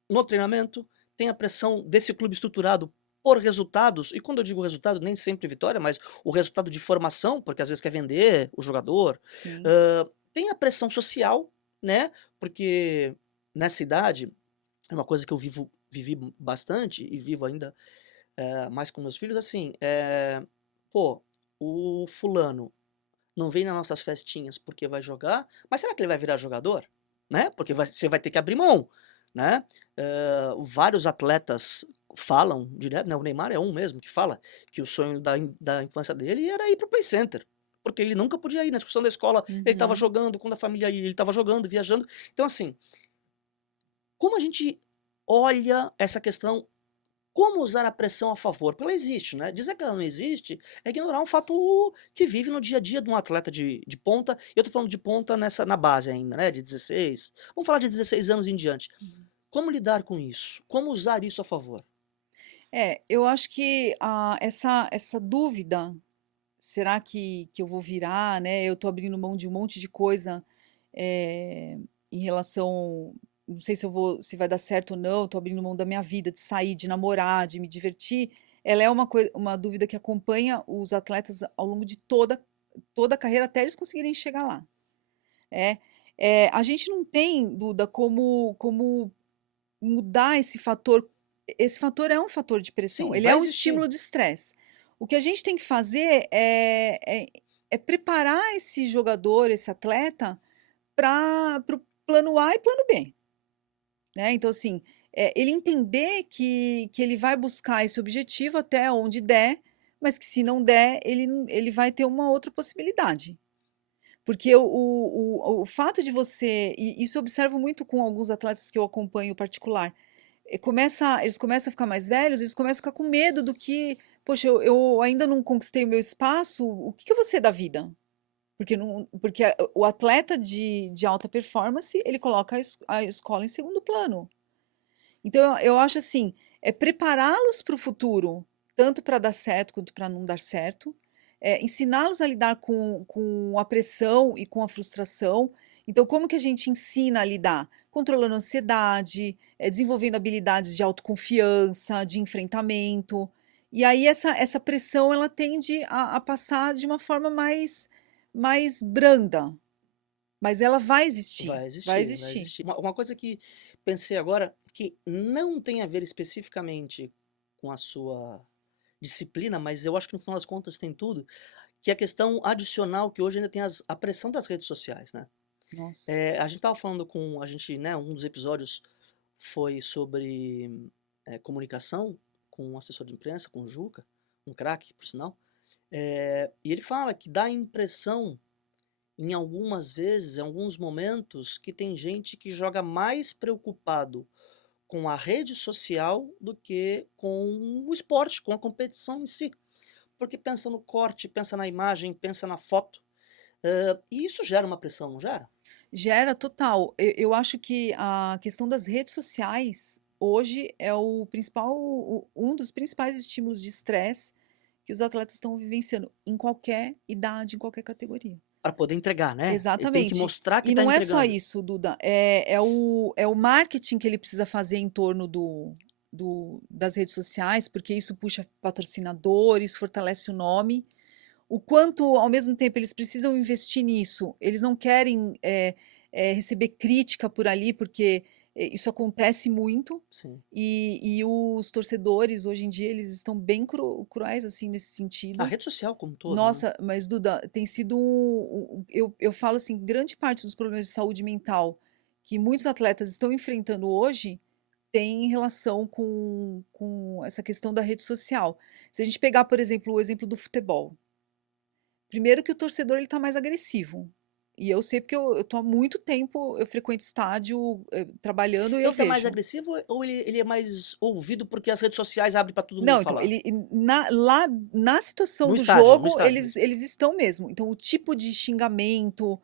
no treinamento, tem a pressão desse clube estruturado por resultados, e quando eu digo resultado, nem sempre vitória, mas o resultado de formação, porque às vezes quer vender o jogador. Sim. Tem a pressão social, né? Porque nessa idade, é uma coisa que eu vivi bastante e vivo ainda mais com meus filhos, assim, pô, o fulano não vem nas nossas festinhas porque vai jogar, mas será que ele vai virar jogador? Né? Porque você vai ter que abrir mão, né? Vários atletas falam direto, né? O Neymar é um mesmo que fala que o sonho da infância dele era ir pro Play Center, porque ele nunca podia ir na excursão da escola, ele estava Uhum. jogando, quando a família ia, ele estava jogando, viajando. Então, assim, como a gente olha essa questão, como usar a pressão a favor? Porque ela existe, né? Dizer que ela não existe é ignorar um fato que vive no dia a dia de um atleta de ponta. E eu tô falando de ponta na base ainda, né? De 16. Vamos falar de 16 anos em diante. Uhum. Como lidar com isso? Como usar isso a favor? Eu acho que essa dúvida, será que eu vou virar, né? Eu tô abrindo mão de um monte de coisa eh, em relação, não sei se vai dar certo ou não, tô abrindo mão da minha vida, de sair, de namorar, de me divertir. Ela é uma dúvida que acompanha os atletas ao longo de toda a carreira até eles conseguirem chegar lá. É, a gente não tem, Duda, como mudar esse fator. Esse fator é um fator de pressão, Sim, ele vai é um existir. estímulo de estresse. O que a gente tem que fazer é preparar esse jogador, esse atleta, para o plano A e plano B. Né? Então, assim, ele entender que ele vai buscar esse objetivo até onde der, mas que se não der, ele vai ter uma outra possibilidade. Porque o fato de você, e isso eu observo muito com alguns atletas que eu acompanho particular, eles começam a ficar mais velhos, eles começam a ficar com medo do que, poxa, eu ainda não conquistei o meu espaço, o que que eu vou ser da vida? Porque o atleta de alta performance, ele coloca a escola em segundo plano. Então, eu acho assim, é prepará-los para o futuro, tanto para dar certo quanto para não dar certo, ensiná-los a lidar com a pressão e com a frustração. Então, como que a gente ensina a lidar? Controlando a ansiedade, desenvolvendo habilidades de autoconfiança, de enfrentamento. E aí, essa pressão, ela tende a passar de uma forma mais branda, mas ela vai existir, Vai vai existir, vai existir. existir. Uma coisa que pensei agora, que não tem a ver especificamente com a sua disciplina, mas eu acho que no final das contas tem tudo, que é a questão adicional que hoje ainda tem a pressão das redes sociais, né? Nossa. A gente estava falando com a gente, né, um dos episódios foi sobre comunicação com um assessor de imprensa, com o Juca, um craque, por sinal. E ele fala que dá a impressão, em algumas vezes, em alguns momentos, que tem gente que joga mais preocupado com a rede social do que com o esporte, com a competição em si. Porque pensa no corte, pensa na imagem, pensa na foto. E isso gera uma pressão, não gera? Gera total. Eu acho que a questão das redes sociais hoje é um dos principais estímulos de estresse que os atletas estão vivenciando em qualquer idade, em qualquer categoria. Para poder entregar, né? Ele tem que Exatamente. mostrar que E está não é só entregando. isso, Duda. É o marketing que ele precisa fazer em torno das redes sociais, porque isso puxa patrocinadores, fortalece o nome. O quanto, ao mesmo tempo, eles precisam investir nisso. Eles não querem receber crítica por ali, porque isso acontece muito. Sim. E os torcedores, hoje em dia, eles estão bem cruéis, assim, nesse A sentido. rede social como um todo, né? Nossa, mas Duda, tem sido. Eu falo assim, grande parte dos problemas de saúde mental que muitos atletas estão enfrentando hoje tem relação com essa questão da rede social. Se a gente pegar, por exemplo, o exemplo do futebol. Primeiro que o torcedor ele tá mais agressivo. E eu sei porque eu tô há muito tempo, eu frequento estádio, trabalhando e eu Ele tá mais vejo. agressivo ou ele é mais ouvido porque as redes sociais abrem para todo mundo Não, então, falar? lá na situação No do estádio, no jogo, estádio eles, mesmo. eles estão mesmo. Então, o tipo de xingamento,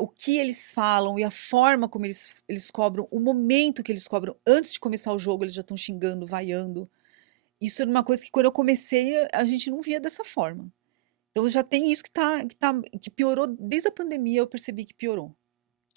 o que eles falam e a forma como eles cobram, o momento que eles cobram, antes de começar o jogo, eles já estão xingando, vaiando. Isso era uma coisa que quando eu comecei, a gente não via dessa forma. Então, já tem isso que piorou desde a pandemia, eu percebi que piorou.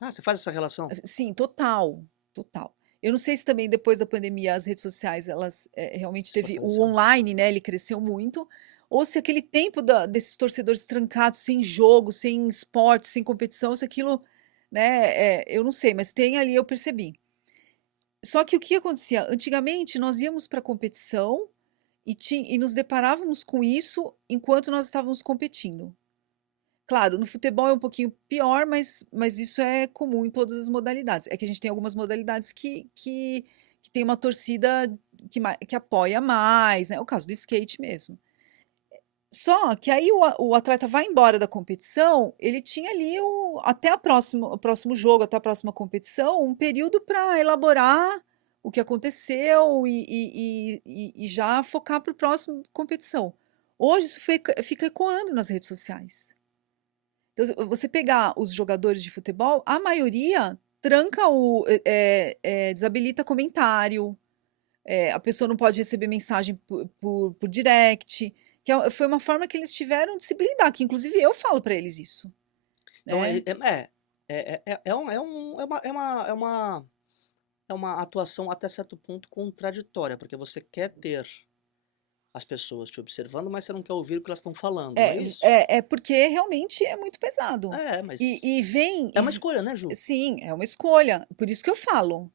Ah, você faz essa relação? Sim, total, total. Eu não sei se também depois da pandemia as redes sociais elas realmente Se teve o fortaleceu. online, né? Ele cresceu muito, ou se aquele tempo desses torcedores trancados, sem jogo, sem esporte, sem competição, se aquilo, né? Eu não sei, mas tem ali eu percebi. Só que o que acontecia? Antigamente nós íamos para a competição e nos deparávamos com isso enquanto nós estávamos competindo. Claro, no futebol é um pouquinho pior, mas isso é comum em todas as modalidades. É que a gente tem algumas modalidades que tem uma torcida que apoia mais, né? É o caso do skate mesmo. Só que aí o atleta vai embora da competição, ele tinha ali até o próximo jogo, até a próxima competição, um período para elaborar o que aconteceu e já focar para a próxima competição. Hoje isso fica ecoando nas redes sociais. Então, se você pegar os jogadores de futebol, a maioria tranca desabilita comentário, a pessoa não pode receber mensagem por direct, foi uma forma que eles tiveram de se blindar, que inclusive eu falo para eles isso, Então, né? é uma atuação até certo ponto contraditória, porque você quer ter as pessoas te observando, mas você não quer ouvir o que elas estão falando, não é isso? É porque realmente é muito pesado. E Mas vem, é uma escolha, né, Ju? sim, é uma escolha. Por isso que eu falo.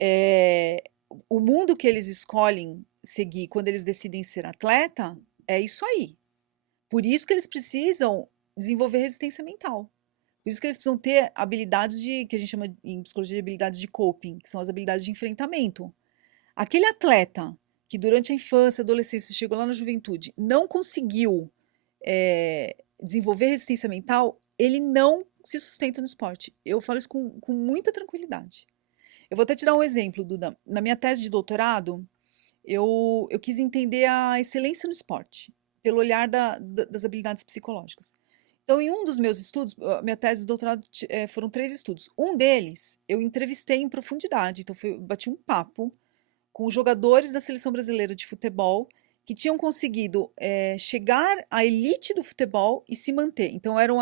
É, o mundo que eles escolhem seguir quando eles decidem ser atleta é isso aí. Por isso que eles precisam desenvolver resistência mental. Por isso que eles precisam ter habilidades que a gente chama em psicologia de habilidades de coping, que são as habilidades de enfrentamento. Aquele atleta que durante a infância, adolescência, chegou lá na juventude, não conseguiu desenvolver resistência mental, ele não se sustenta no esporte. Eu falo isso com muita tranquilidade. Eu vou até te dar um exemplo, Duda. Na minha tese de doutorado, eu quis entender a excelência no esporte, pelo olhar das habilidades psicológicas. Então, em um dos meus estudos, minha tese de doutorado foram 3 estudos. Um deles, eu entrevistei em profundidade, então bati um papo com jogadores da seleção brasileira de futebol que tinham conseguido chegar à elite do futebol e se manter. Então, eram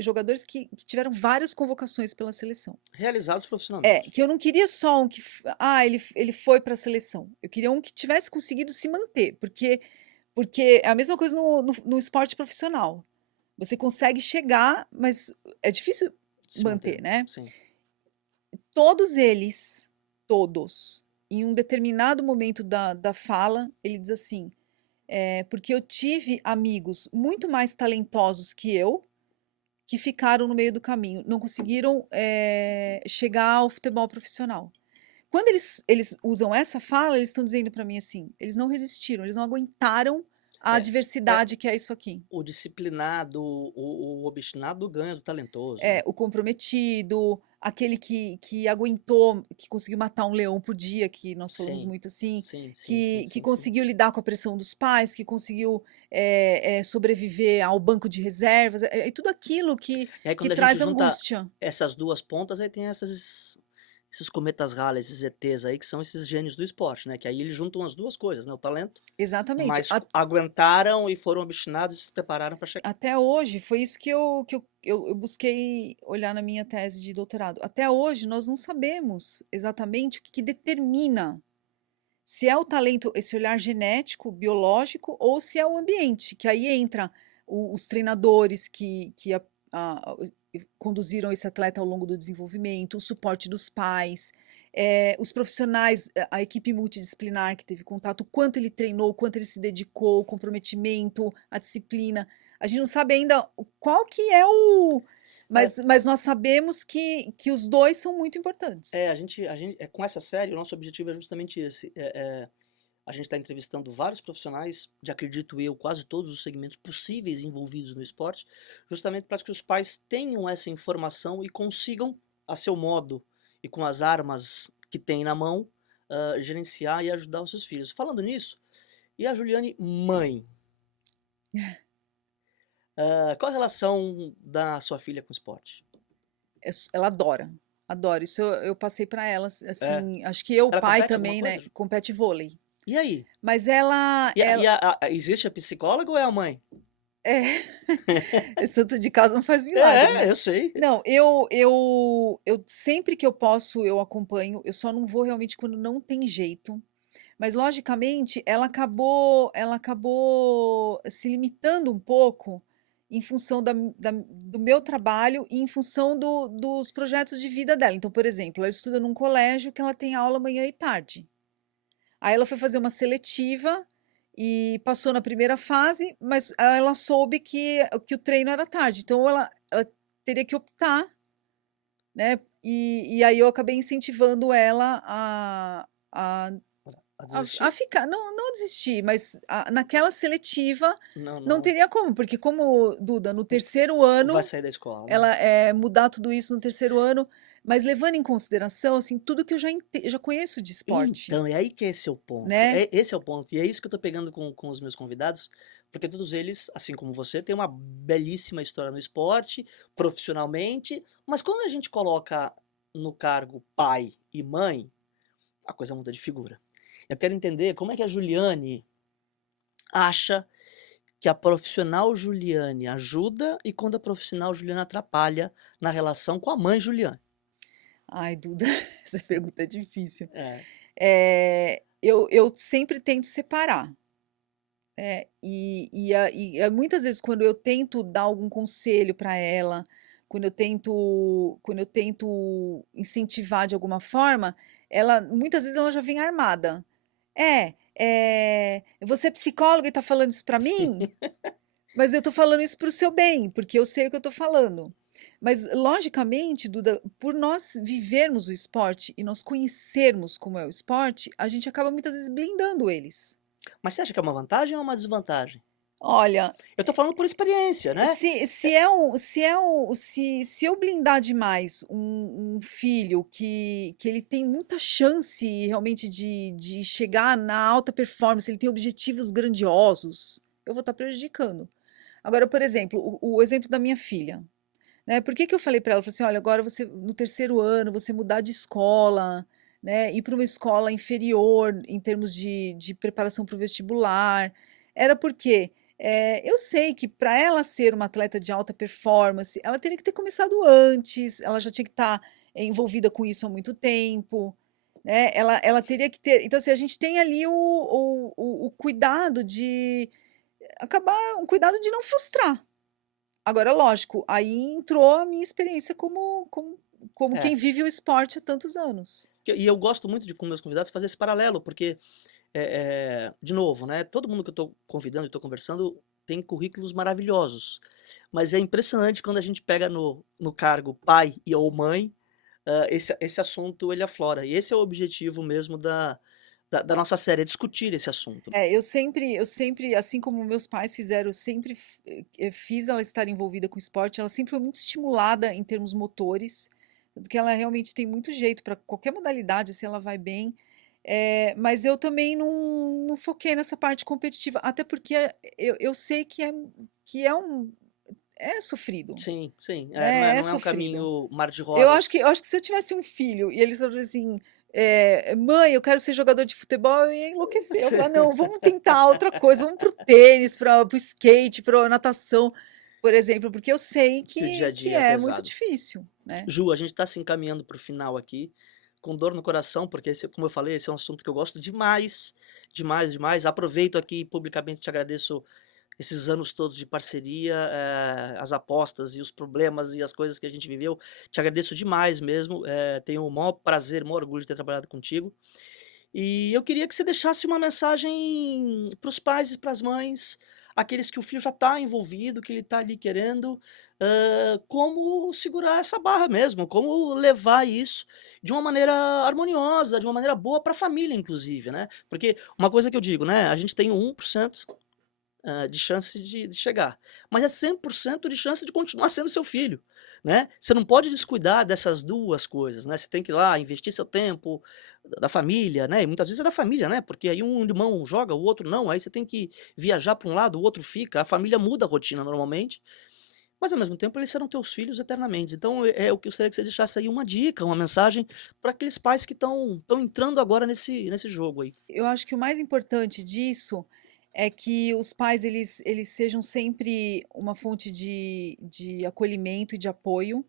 jogadores que tiveram várias convocações pela seleção. Realizados profissionalmente. Que eu não queria só um ele foi para a seleção. Eu queria um que tivesse conseguido se manter, porque é a mesma coisa no esporte profissional. Você consegue chegar, mas é difícil Se manter, manter, né? sim. Todos eles, em um determinado momento da fala, ele diz assim: porque eu tive amigos muito mais talentosos que ficaram no meio do caminho, não conseguiram chegar ao futebol profissional. Quando eles usam essa fala, eles estão dizendo para mim assim, eles não resistiram, eles não aguentaram a É, é adversidade que é isso aqui. o disciplinado, o obstinado ganha do talentoso, né? O comprometido, aquele que aguentou, que conseguiu matar um leão por dia, que nós falamos Sim, muito assim, sim, sim, sim, que sim, sim. conseguiu lidar com a pressão dos pais, que conseguiu sobreviver ao banco de reservas, tudo aquilo E aí que quando a gente traz junta angústia. essas duas pontas, aí tem esses cometas Halley, esses ETs aí, que são esses gênios do esporte, né? Que aí eles juntam as duas coisas, né? O talento, Exatamente. mas aguentaram e foram obstinados e se prepararam para chegar. Até hoje, foi isso que eu busquei olhar na minha tese de doutorado. Até hoje, nós não sabemos exatamente o que determina se é o talento, esse olhar genético, biológico, ou se é o ambiente, que aí entra os treinadores a- conduziram esse atleta ao longo do desenvolvimento, o suporte dos pais, os profissionais, a equipe multidisciplinar que teve contato, o quanto ele treinou, o quanto ele se dedicou, o comprometimento, a disciplina. A gente não sabe ainda qual que é o. É, Mas nós sabemos que os dois são muito importantes. com essa série, o nosso objetivo é justamente esse. A gente está entrevistando vários profissionais, de acredito eu, quase todos os segmentos possíveis envolvidos no esporte, justamente para que os pais tenham essa informação e consigam, a seu modo e com as armas que têm na mão, gerenciar e ajudar os seus filhos. Falando nisso, e a Juliane, mãe? Qual a relação da sua filha com o esporte? Ela adora, adora. Isso eu passei para ela, É, assim, acho que eu, ela pai compete alguma também, né, coisa? compete vôlei. E aí? Mas ela, E, ela existe a psicóloga ou é a mãe? é, santo de casa não faz milagre, né? Eu sei. Não, eu sempre que eu posso, eu acompanho. Eu só não vou realmente quando não tem jeito. Mas logicamente, ela acabou se limitando um pouco em função do meu trabalho e em função dos projetos de vida dela. Então, por exemplo, ela estuda num colégio que ela tem aula manhã e tarde. Aí ela foi fazer uma seletiva e passou na primeira fase, mas ela soube que o treino era tarde. Então ela teria que optar, né? E aí eu acabei incentivando ela a, A a desistir? ficar, não desistir, mas naquela seletiva Não, não não. teria como, porque como, Duda, no terceiro ano Vai sair da escola, né? ela mudar tudo isso no terceiro ano, mas levando em consideração assim tudo que eu já conheço de esporte, Então, é aí que esse é o ponto. né? Esse é o ponto. E é isso que eu tô pegando com os meus convidados, porque todos eles, assim como você, têm uma belíssima história no esporte, profissionalmente, mas quando a gente coloca no cargo pai e mãe, a coisa muda de figura. Eu quero entender como é que a Juliane acha que a profissional Juliane ajuda e quando a profissional Juliane atrapalha na relação com a mãe Juliane. Ai, Duda, essa pergunta é difícil. É. Eu sempre tento separar. Muitas vezes, quando eu tento dar algum conselho para ela, quando eu tento incentivar de alguma forma, muitas vezes ela já vem armada. Você é psicóloga e está falando isso para mim? Mas eu estou falando isso para o seu bem, porque eu sei o que eu estou falando. Mas, logicamente, Duda, por nós vivermos o esporte e nós conhecermos como é o esporte, a gente acaba muitas vezes blindando eles. Mas você acha que é uma vantagem ou uma desvantagem? Olha, Eu tô falando por experiência, né? se eu blindar demais um filho que ele tem muita chance realmente de chegar na alta performance, ele tem objetivos grandiosos, eu vou estar prejudicando. Agora, por exemplo, o exemplo da minha filha, né? Por que que eu falei para ela? Eu falei assim, olha, agora você no terceiro ano, você mudar de escola, né? Ir para uma escola inferior em termos de preparação para o vestibular. Era porque eu sei que para ela ser uma atleta de alta performance, ela teria que ter começado antes, ela já tinha que estar envolvida com isso há muito tempo, né? Ela teria que ter. Então, assim, a gente tem ali o cuidado de acabar, um cuidado de não frustrar. Agora, lógico, aí entrou a minha experiência como É. quem vive o esporte há tantos anos. E eu gosto muito de, com meus convidados, fazer esse paralelo, porque de novo, né? Todo mundo que eu estou convidando e estou conversando tem currículos maravilhosos, mas é impressionante quando a gente pega no cargo pai e ou mãe, esse assunto ele aflora. E esse é o objetivo mesmo da nossa série, é discutir esse assunto. Eu sempre, assim como meus pais fizeram, eu sempre fiz ela estar envolvida com esporte. Ela sempre foi muito estimulada em termos motores, porque ela realmente tem muito jeito para qualquer modalidade, assim, ela vai bem. Mas eu também não foquei nessa parte competitiva, até porque eu sei é sofrido, Sim, sim, né? É não é um sofrido. caminho mar de Eu acho que, rosas. eu acho que se eu tivesse um filho e ele falasse assim, mãe, eu quero ser jogador de futebol, eu ia enlouquecer. Eu ia falar, não, vamos tentar outra coisa, vamos pro tênis, pro skate, pro natação, por exemplo, porque eu sei Que o dia a que dia é é muito pesado. difícil, né? Ju, a gente está se encaminhando para o final aqui, com dor no coração, porque, como eu falei, esse é um assunto que eu gosto demais, demais, demais. Aproveito aqui publicamente, te agradeço esses anos todos de parceria, as apostas e os problemas e as coisas que a gente viveu. Te agradeço demais mesmo, tenho o maior prazer, o maior orgulho de ter trabalhado contigo. E eu queria que você deixasse uma mensagem para os pais e para as mães, aqueles que o filho já está envolvido, que ele está ali querendo, como segurar essa barra mesmo, como levar isso de uma maneira harmoniosa, de uma maneira boa para a família, inclusive, né? Porque uma coisa que eu digo, né? A gente tem 1% de chance de chegar. Mas é 100% de chance de continuar sendo seu filho, né? Você não pode descuidar dessas duas coisas, né? Você tem que ir lá investir seu tempo da família, né? E muitas vezes é da família, né? Porque aí um irmão joga, o outro não, aí você tem que viajar para um lado, o outro fica, a família muda a rotina normalmente, mas ao mesmo tempo eles serão teus filhos eternamente. Então eu gostaria que você deixasse aí uma dica, uma mensagem para aqueles pais que estão entrando agora nesse jogo aí. Eu acho que o mais importante disso é que os pais eles sejam sempre uma fonte de acolhimento e de apoio.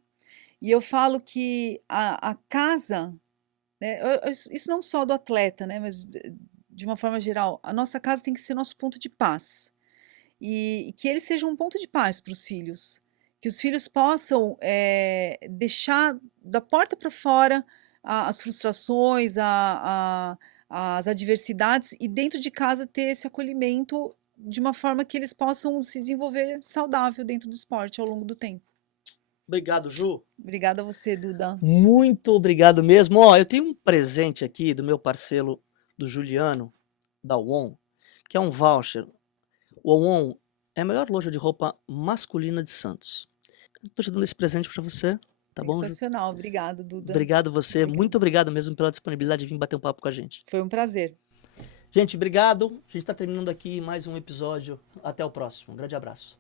E eu falo que a casa, né, isso não só do atleta, né, mas de uma forma geral, a nossa casa tem que ser nosso ponto de paz. E que ele seja um ponto de paz para os filhos. Que os filhos possam deixar da porta para fora as frustrações, as adversidades, e dentro de casa ter esse acolhimento de uma forma que eles possam se desenvolver saudável dentro do esporte ao longo do tempo. Obrigado, Ju. Obrigada a você, Duda. Muito obrigado mesmo. Ó, eu tenho um presente aqui do meu parceiro, do Juliano, da ON, que é um voucher. O ON é a melhor loja de roupa masculina de Santos. Estou te dando esse presente para você, tá bom, Ju? Sensacional. Obrigada, Duda. Obrigado você, Obrigada. muito obrigado mesmo pela disponibilidade de vir bater um papo com a gente. Foi um prazer. Gente, obrigado. A gente está terminando aqui mais um episódio. Até o próximo. Um grande abraço.